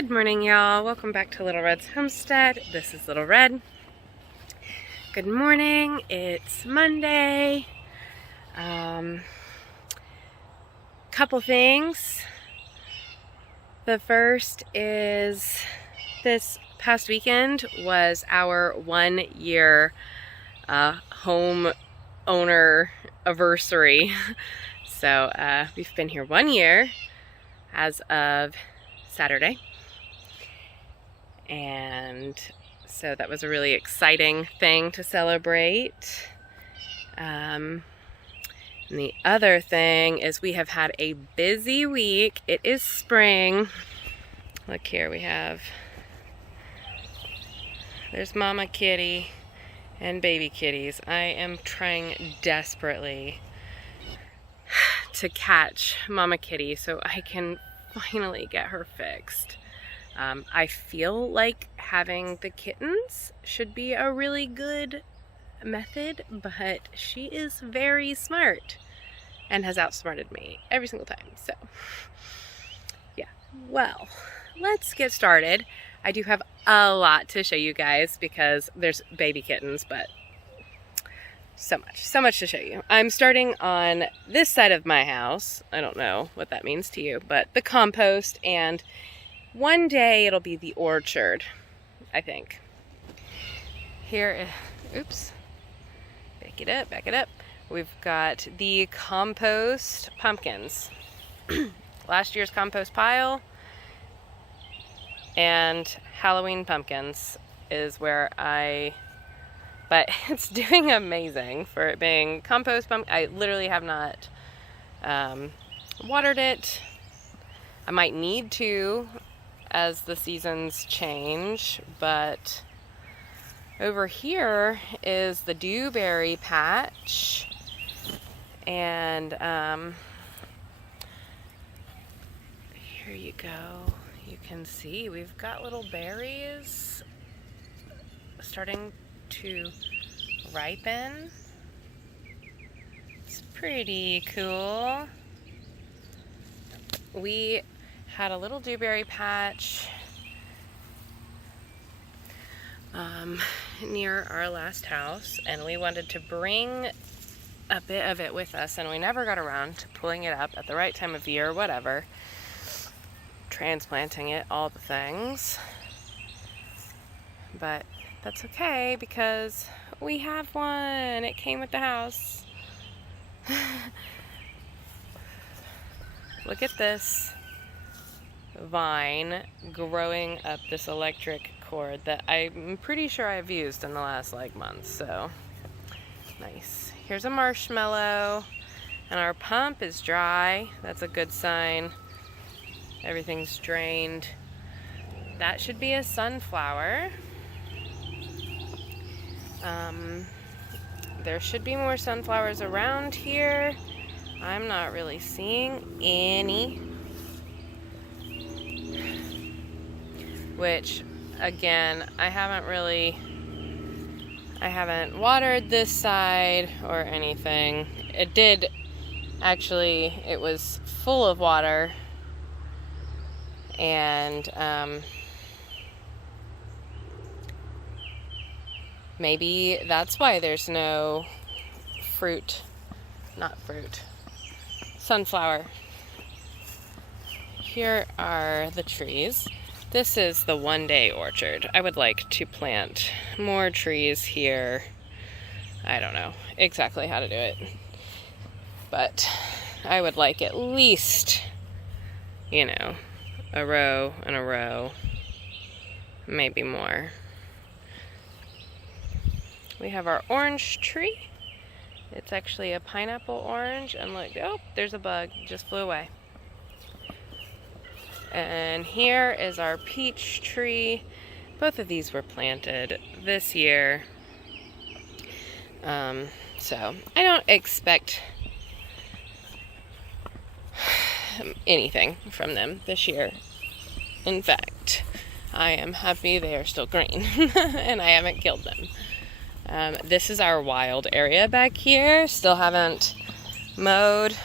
Good morning, y'all. Welcome back to Little Red's Homestead. This is Little Red. Good morning. It's Monday. Couple things. The first is this past weekend was our 1 year home owner-iversary. So we've been here 1 year as of Saturday. And so that was a really exciting thing to celebrate. And the other thing is we have had a busy week. It is spring. Look here, there's Mama Kitty and baby kitties. I am trying desperately to catch Mama Kitty so I can finally get her fixed. I feel like having the kittens should be a really good method, but she is very smart and has outsmarted me every single time. So, yeah. Well, let's get started. I do have a lot to show you guys because there's baby kittens, but so much to show you. I'm starting on this side of my house. I don't know what that means to you, but the compost, and one day it'll be the orchard, I think. Here, oops, back it up. We've got the compost pumpkins. Last year's compost pile and Halloween pumpkins is where but it's doing amazing for it being compost pumpkin. I literally have not watered it. I might need to as the seasons change, but over here is the dewberry patch, and here you go. You can see we've got little berries starting to ripen. It's pretty cool. We had a little dewberry patch near our last house, and we wanted to bring a bit of it with us, and we never got around to pulling it up at the right time of year, whatever, transplanting it, all the things. But that's okay because we have one. It came with the house. Look at this vine growing up this electric cord that I'm pretty sure I've used in the last month. So nice. Here's a marshmallow, and our pump is dry. That's a good sign. Everything's drained. That should be a sunflower. There should be more sunflowers around here. I'm not really seeing any. Which, again, I haven't watered this side or anything. It was full of water, and maybe that's why there's no sunflower. Here are the trees. This is the 1 day orchard. I would like to plant more trees here. I don't know exactly how to do it, but I would like at least, a row and a row, maybe more. We have our orange tree. It's actually a pineapple orange, and look, oh, there's a bug, just flew away. And here is our peach tree. Both of these were planted this year. So I don't expect anything from them this year. In fact, I am happy they are still green and I haven't killed them. This is our wild area back here. Still haven't mowed.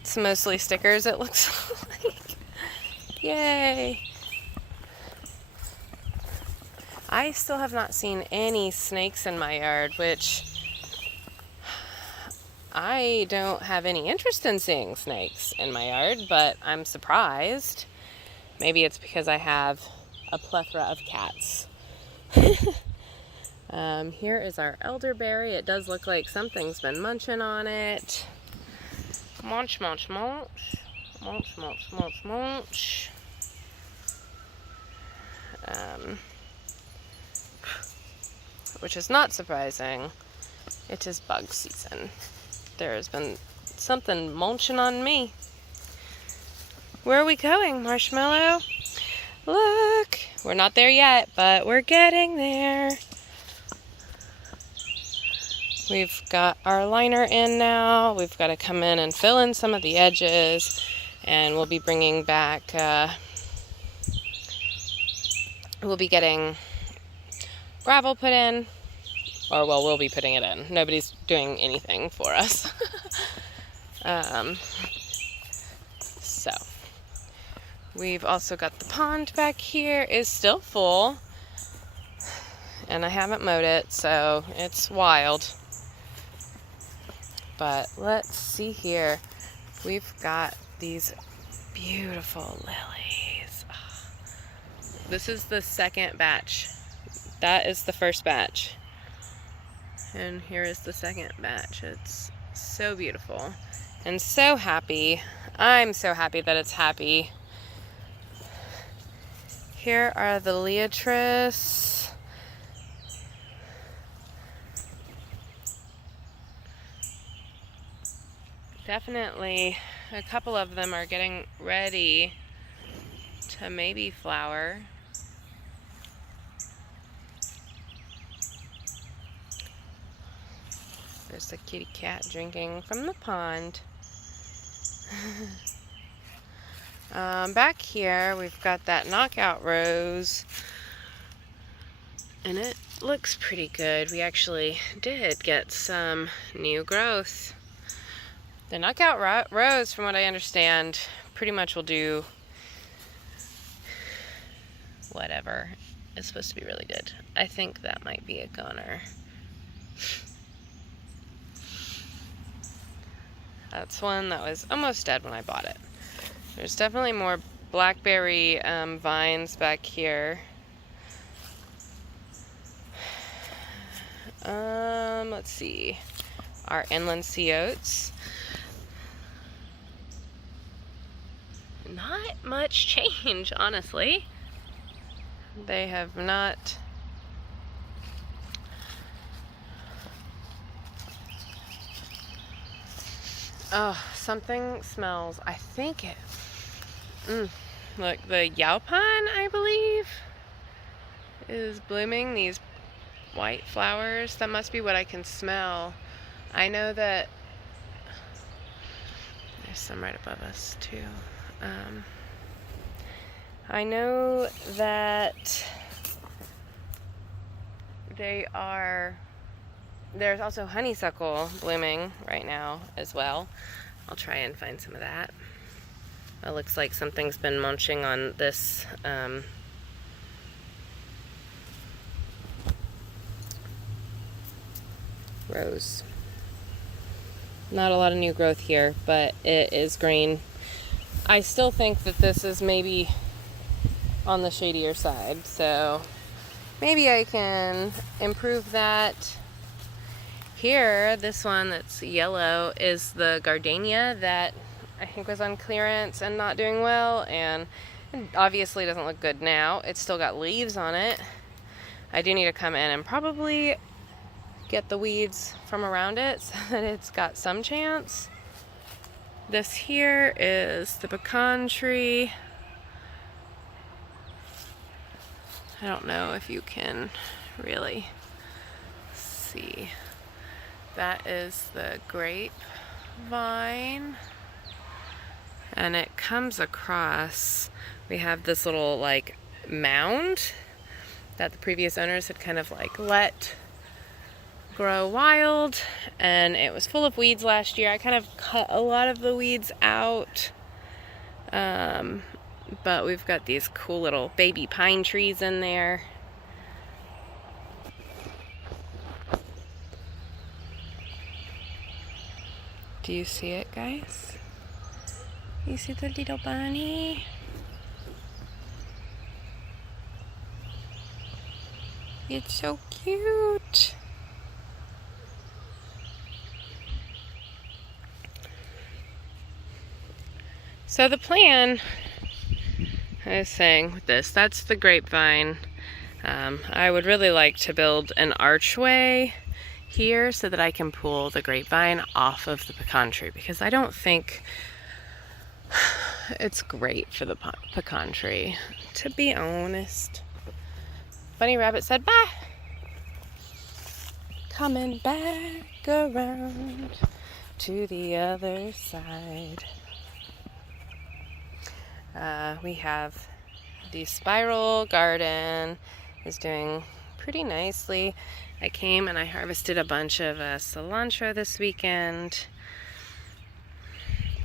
It's mostly stickers, it looks like. Yay! I still have not seen any snakes in my yard, which I don't have any interest in seeing snakes in my yard, but I'm surprised. Maybe it's because I have a plethora of cats. Here is our elderberry. It does look like something's been munching on it. Munch, munch, munch. Munch, munch, munch, munch. Which is not surprising. It is bug season. There has been something munching on me. Where are we going, Marshmallow? Look! We're not there yet, but we're getting there. We've got our liner in now. We've got to come in and fill in some of the edges. And we'll be bringing back, we'll be getting gravel put in. Or, well, we'll be putting it in. Nobody's doing anything for us. So, we've also got the pond back here. It's still full. And I haven't mowed it, so it's wild. But let's see here. We've got these beautiful lilies. Oh. This is the second batch. That is the first batch. And here is the second batch. It's so beautiful and so happy. I'm so happy that it's happy. Here are the Leotris. Definitely a couple of them are getting ready to maybe flower. There's the kitty cat drinking from the pond. Back here we've got that knockout rose, and it looks pretty good. We actually did get some new growth. The knockout rose, from what I understand, pretty much will do whatever. It's supposed to be really good. I think that might be a goner. That's one that was almost dead when I bought it. There's definitely more blackberry vines back here. Let's see. Our inland sea oats. Not much change, honestly. They have not... Oh, something smells. I think it... Look, the Yaupon, I believe, is blooming. These white flowers. That must be what I can smell. I know that... There's some right above us, too. I know that they are... There's also honeysuckle blooming right now as well. I'll try and find some of that. It looks like something's been munching on this rose. Not a lot of new growth here, but it is green. I still think that this is maybe on the shadier side, so maybe I can improve that. Here, this one that's yellow is the gardenia that I think was on clearance and not doing well, and it obviously doesn't look good now. It's still got leaves on it. I do need to come in and probably get the weeds from around it so that it's got some chance. This here is the pecan tree. I don't know if you can really see. That is the grape vine. And it comes across, we have this little like mound that the previous owners had kind of like let grow wild, and it was full of weeds last year. I kind of cut a lot of the weeds out, but we've got these cool little baby pine trees in there. Do you see it, guys? You see the little bunny? It's so cute. So the plan, I was saying with this, that's the grapevine. I would really like to build an archway here so that I can pull the grapevine off of the pecan tree, because I don't think it's great for the pecan tree, to be honest. Bunny Rabbit said bye. Coming back around to the other side. We have the spiral garden is doing pretty nicely. I came and I harvested a bunch of cilantro this weekend.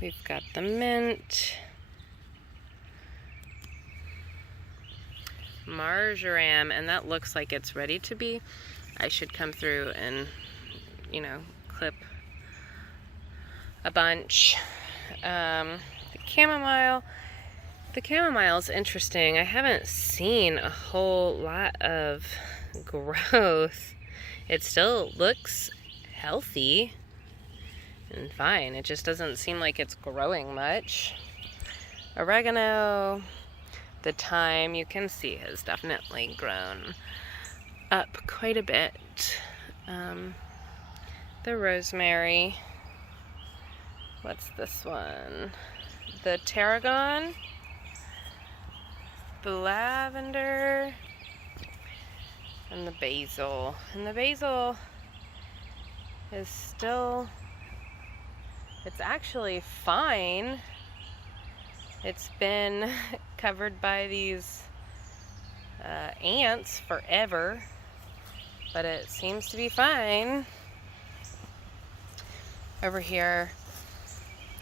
We've got the mint, marjoram, and that looks like it's ready to be. I should come through and, you know, clip a bunch. The chamomile. The chamomile is interesting. I haven't seen a whole lot of growth. It still looks healthy and fine. It just doesn't seem like it's growing much. Oregano, the thyme, you can see, has definitely grown up quite a bit. The rosemary. What's this one? The tarragon. The lavender. And the basil. And the basil is still, it's actually fine. It's been covered by these ants forever, but it seems to be fine. Over here,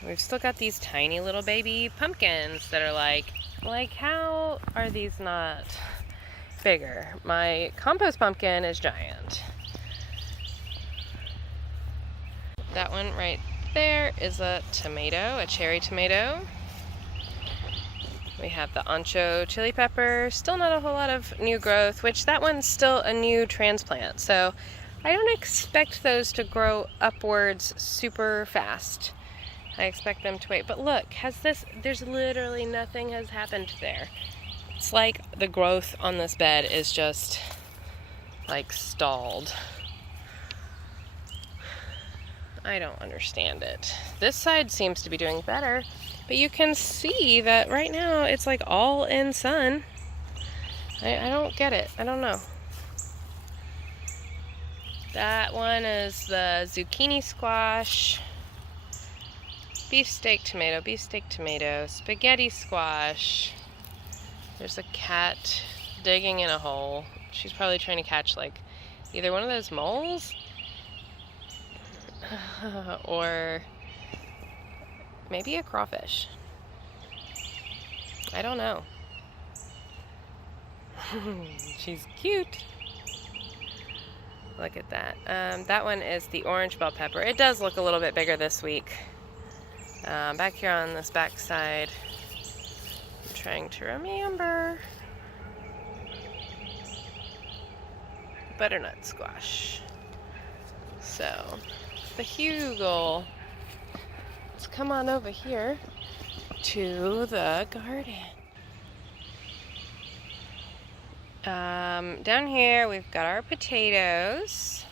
we've still got these tiny little baby pumpkins that are like how are these not bigger? My compost pumpkin is giant. That one right there is a tomato, a cherry tomato. We have the ancho chili pepper, still not a whole lot of new growth, which that one's still a new transplant. So I don't expect those to grow upwards super fast. I expect them to wait. But look, there's literally nothing has happened there. It's like the growth on this bed is just like stalled. I don't understand it. This side seems to be doing better, but you can see that right now it's like all in sun. I don't get it. I don't know. That one is the zucchini squash, beefsteak tomato, spaghetti squash. There's a cat digging in a hole. She's probably trying to catch like either one of those moles or maybe a crawfish. I don't know. She's cute. Look at that. That one is the orange bell pepper. It does look a little bit bigger this week. Back here on this back side, I'm trying to remember. Butternut squash. So, the hugel. Let's come on over here to the garden. Down here we've got our potatoes,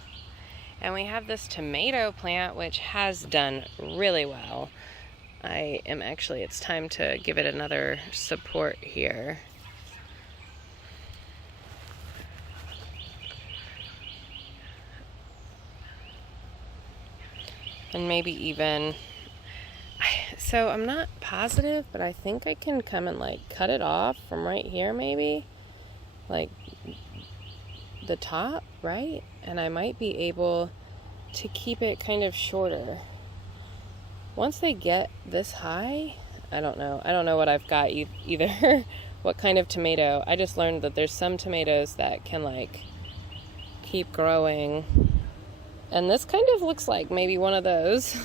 and we have this tomato plant which has done really well. It's time to give it another support here. And maybe even, so I'm not positive, but I think I can come and like cut it off from right here maybe, like the top, right? And I might be able to keep it kind of shorter. Once they get this high, I don't know what I've got either. What kind of tomato. I just learned that there's some tomatoes that can like keep growing. And this kind of looks like maybe one of those.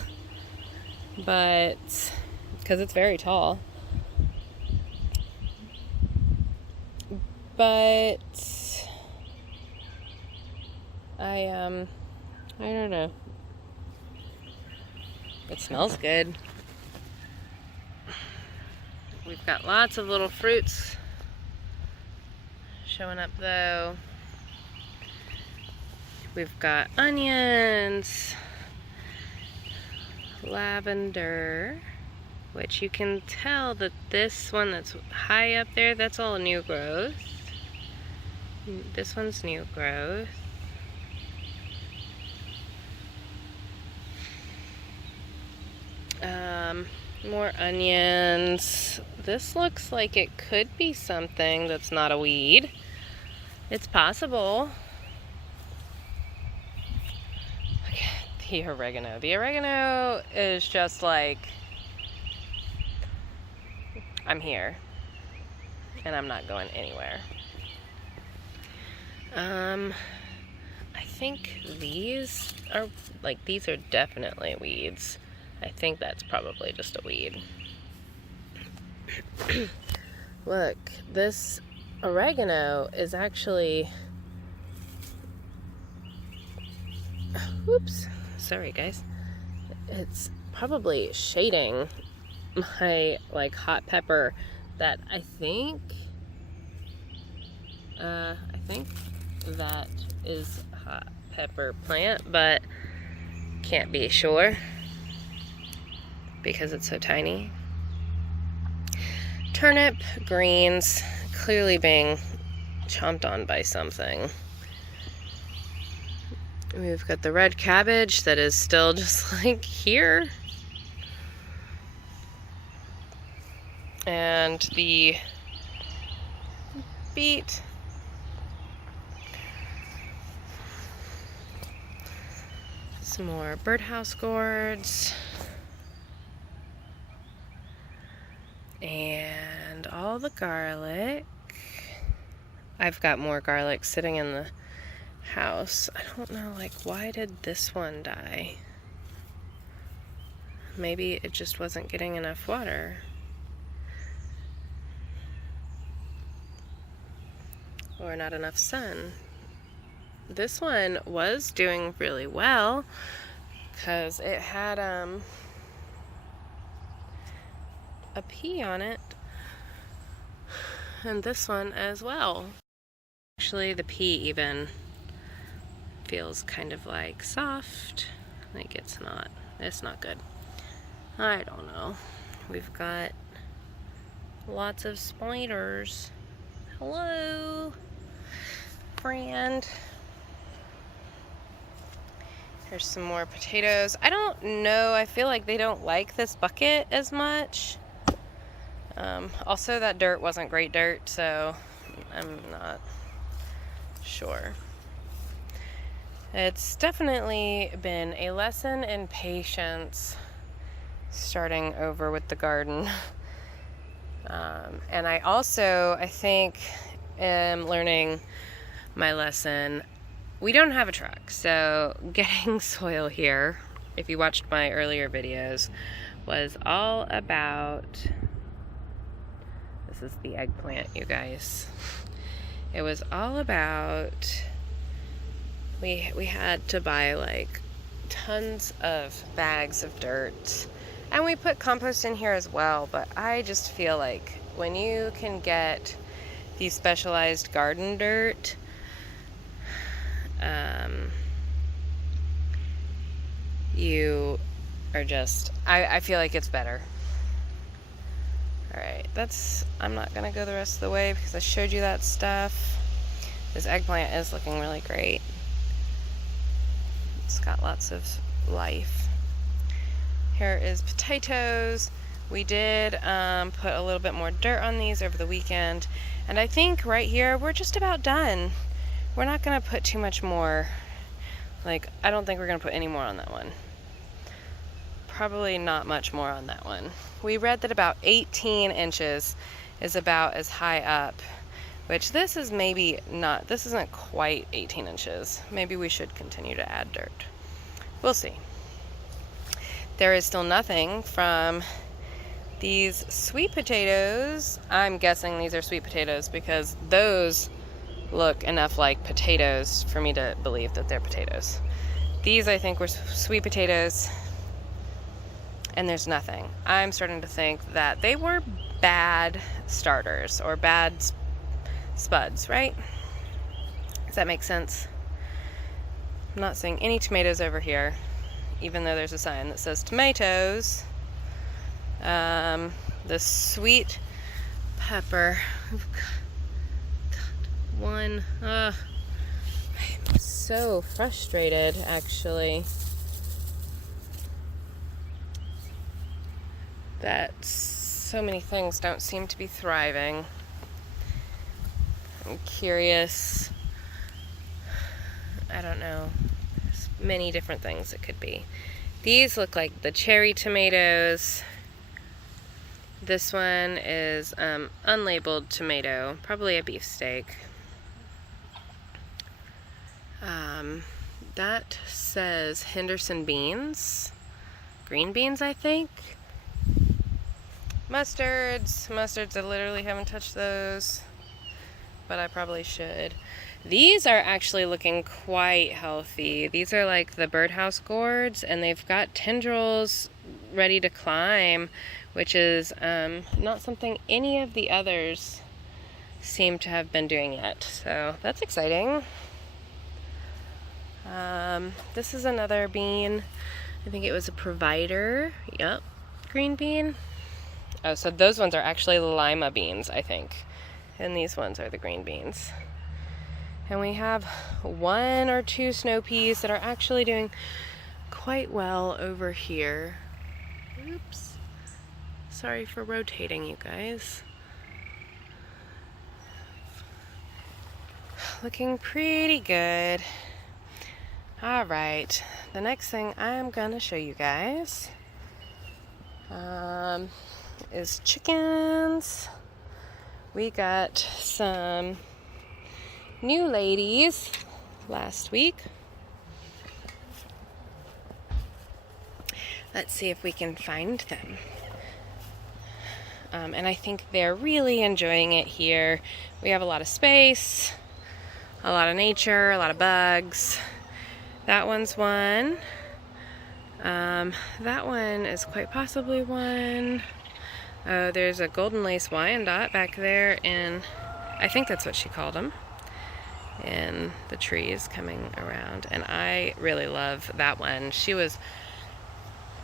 but because it's very tall. But I don't know. It smells good. We've got lots of little fruits showing up though. We've got onions, lavender, which you can tell that this one that's high up there, that's all new growth. This one's new growth. More onions. This looks like it could be something that's not a weed. It's possible. Look at the oregano. The oregano is just like, I'm here and I'm not going anywhere. I think these are definitely weeds. I think that's probably just a weed. Look, this oregano is actually, whoops, sorry guys. It's probably shading my hot pepper that I think that is hot pepper plant, but can't be sure because it's so tiny. Turnip greens clearly being chomped on by something. We've got the red cabbage that is still just here. And the beet. Some more birdhouse gourds. And all the garlic. I've got more garlic sitting in the house. I don't know, why did this one die? Maybe it just wasn't getting enough water. Or not enough sun. This one was doing really well because it had a pea on it, and this one as well. Actually, the pea even feels kind of soft, it's not good. I don't know. We've got lots of spiders. Hello, friend. Here's some more potatoes. I don't know, I feel like they don't like this bucket as much. Also, that dirt wasn't great dirt, so I'm not sure. It's definitely been a lesson in patience starting over with the garden. And I think, am learning my lesson. We don't have a truck, so getting soil here, if you watched my earlier videos, was all about, this is the eggplant, you guys. It was all about, we had to buy tons of bags of dirt, and we put compost in here as well, but I just feel like when you can get these specialized garden dirt, you are just, I feel like it's better. Alright, I'm not gonna go the rest of the way because I showed you that stuff. This eggplant is looking really great. It's got lots of life. Here is potatoes. We did put a little bit more dirt on these over the weekend, and I think right here we're just about done. We're not gonna put too much more. I don't think we're gonna put any more on that one. Probably not much more on that one. We read that about 18 inches is about as high up, which this is maybe not, this isn't quite 18 inches. Maybe we should continue to add dirt. We'll see. there is still nothing from these sweet potatoes. I'm guessing these are sweet potatoes because those look enough like potatoes for me to believe that they're potatoes. These I think were sweet potatoes, and there's nothing. I'm starting to think that they were bad starters or bad spuds, right? Does that make sense? I'm not seeing any tomatoes over here, even though there's a sign that says tomatoes. The sweet pepper, we've got one. I'm so frustrated, actually, that so many things don't seem to be thriving. I'm curious. I don't know. There's many different things it could be. These look like the cherry tomatoes. This one is unlabeled tomato, probably a beefsteak. That says Henderson beans. Green beans, I think. Mustards. I literally haven't touched those, but I probably should. These are actually looking quite healthy. These are like the birdhouse gourds, and they've got tendrils ready to climb, which is not something any of the others seem to have been doing yet. So that's exciting. This is another bean. I think it was a Provider. Yep, green bean. Oh, so those ones are actually lima beans, I think. And these ones are the green beans. And we have 1 or 2 snow peas that are actually doing quite well over here. Oops. Sorry for rotating, you guys. Looking pretty good. All right, the next thing I'm gonna show you guys is chickens. We got some new ladies last week. Let's see if we can find them. And I think they're really enjoying it here. We have a lot of space, a lot of nature, a lot of bugs. That one's one. That one is quite possibly one. Oh, there's a golden lace Wyandotte back there, and I think that's what she called them, in the trees coming around. And I really love that one. She was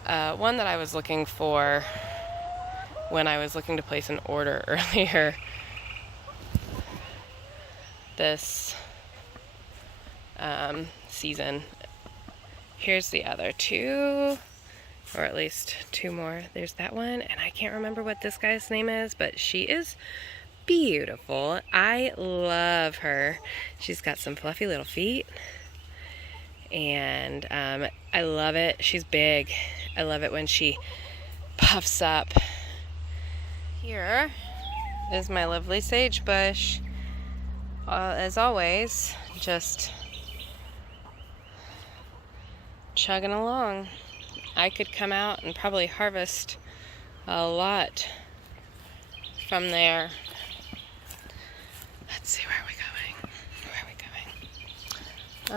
one that I was looking for when I was looking to place an order earlier this season. Here's the other 2, or at least 2 more. There's that one, and I can't remember what this guy's name is, but she is beautiful. I love her. She's got some fluffy little feet, and I love it. She's big. I love it when she puffs up. Here is my lovely sagebush. As always, just chugging along. I could come out and probably harvest a lot from there. Let's see, where are we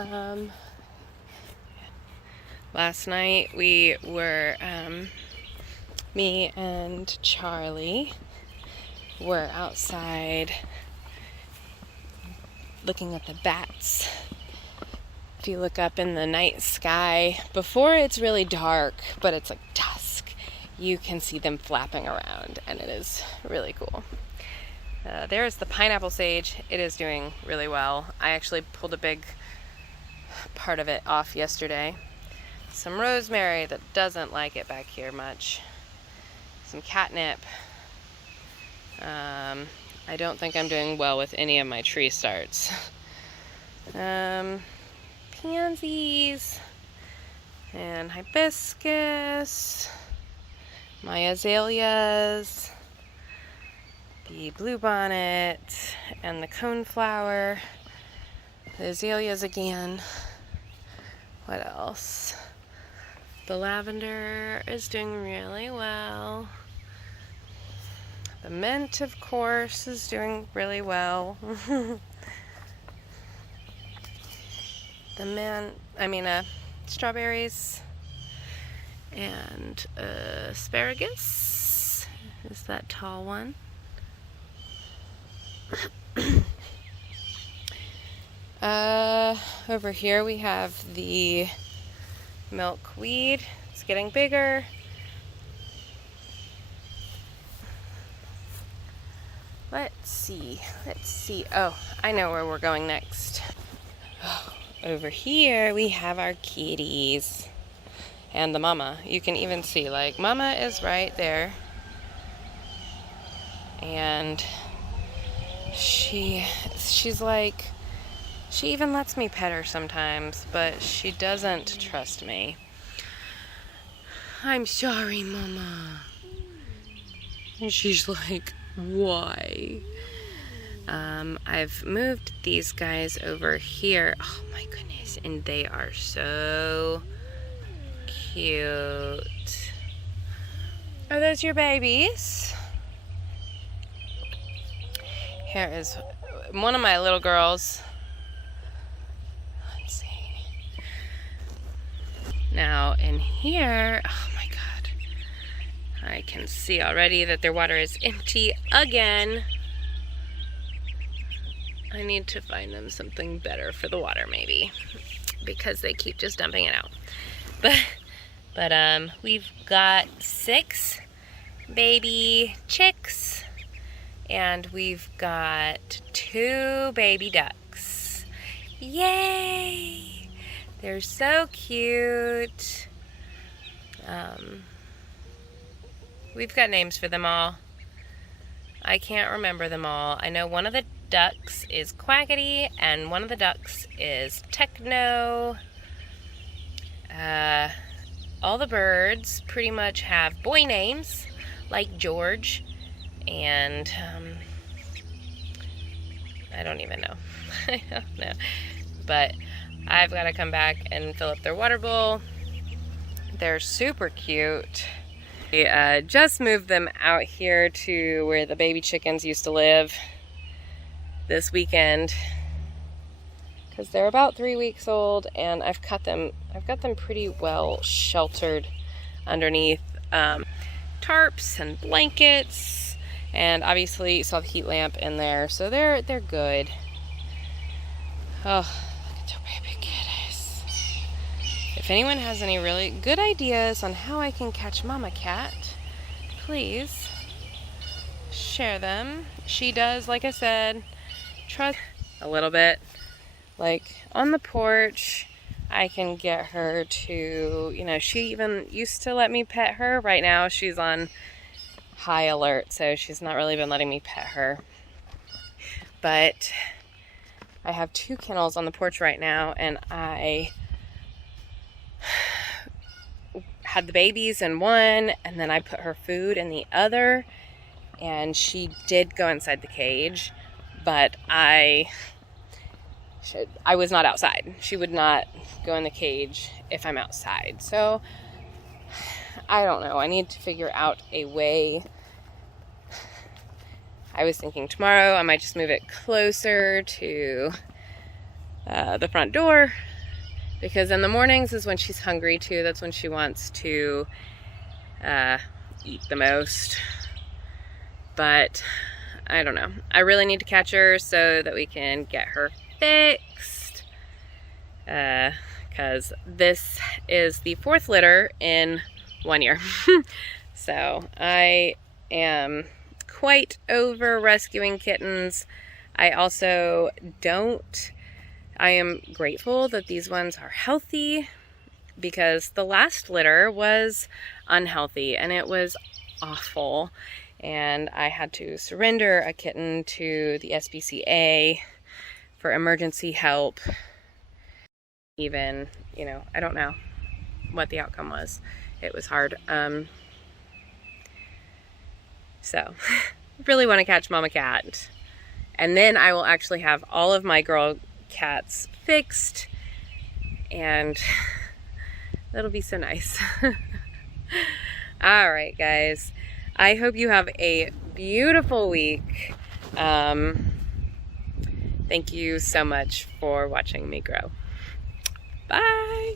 going? Last night we were, me and Charlie were outside looking at the bats. If you look up in the night sky, before it's really dark, but it's like dusk, you can see them flapping around, and it is really cool. There's the pineapple sage. It is doing really well. I actually pulled a big part of it off yesterday. Some rosemary that doesn't like it back here much. Some catnip. I don't think I'm doing well with any of my tree starts. Pansies and hibiscus, my azaleas, the bluebonnet, and the coneflower, the azaleas again. What else? The lavender is doing really well. The mint, of course, is doing really well. Strawberries and asparagus is that tall one. Over here we have the milkweed. It's getting bigger. Let's see. Oh, I know where we're going next. Over here we have our kitties and the mama. You can even see, like, mama is right there, and she's like, she even lets me pet her sometimes, but she doesn't trust me. I'm sorry, mama. And she's like, why? I've moved these guys over here. Oh my goodness, and they are so cute. Are those your babies? Here is one of my little girls. Let's see. Now in here, oh my God, I can see already that their water is empty again. I need to find them something better for the water, maybe, because they keep just dumping it out. But we've got 6 baby chicks, and we've got 2 baby ducks. Yay! They're so cute. We've got names for them all. I can't remember them all. I know one of the ducks is Quackity, and one of the ducks is Techno. All the birds pretty much have boy names, like George, and I don't even know. I don't know. But I've got to come back and fill up their water bowl. They're super cute. We just moved them out here to where the baby chickens used to live this weekend, because they're about 3 weeks old, and I've got them pretty well sheltered underneath tarps and blankets, and obviously you saw the heat lamp in there, so they're good. Oh, look at the baby kitties. If anyone has any really good ideas on how I can catch Mama Cat, please share them. She does, like I said, trust a little bit. Like on the porch, I can get her to, she even used to let me pet her. Right now she's on high alert, so she's not really been letting me pet her. But I have 2 kennels on the porch right now, and I had the babies in one, and then I put her food in the other, and she did go inside the cage, but I was not outside. She would not go in the cage if I'm outside. So I don't know. I need to figure out a way. I was thinking tomorrow I might just move it closer to the front door, because in the mornings is when she's hungry too. That's when she wants to eat the most. But I don't know. I really need to catch her so that we can get her fixed, because this is the 4th litter in 1 year. So I am quite over rescuing kittens. I am grateful that these ones are healthy, because the last litter was unhealthy and it was awful, and I had to surrender a kitten to the SPCA for emergency help. Even, I don't know what the outcome was. It was hard. So really want to catch Mama Cat, and then I will actually have all of my girl cats fixed, and That'll be so nice. All right, guys. I hope you have a beautiful week. Thank you so much for watching me grow. Bye.